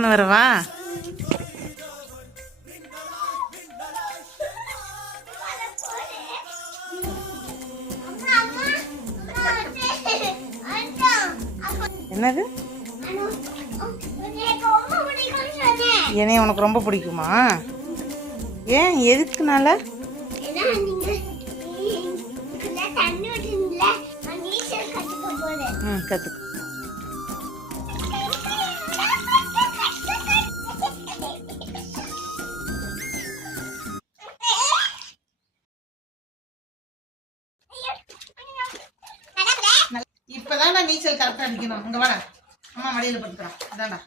நானும் வரவா? என்னது? என்னைய உனக்கு ரொம்ப பிடிக்குமா? ஏன், எதுக்குனால? கற்றுக்க. இப்பதான் நீச்சல் கரெக்டாக அடிக்கணும். இங்கே வாடா, அம்மா மடியில் படுத்துக்கலாம். அதான்டா.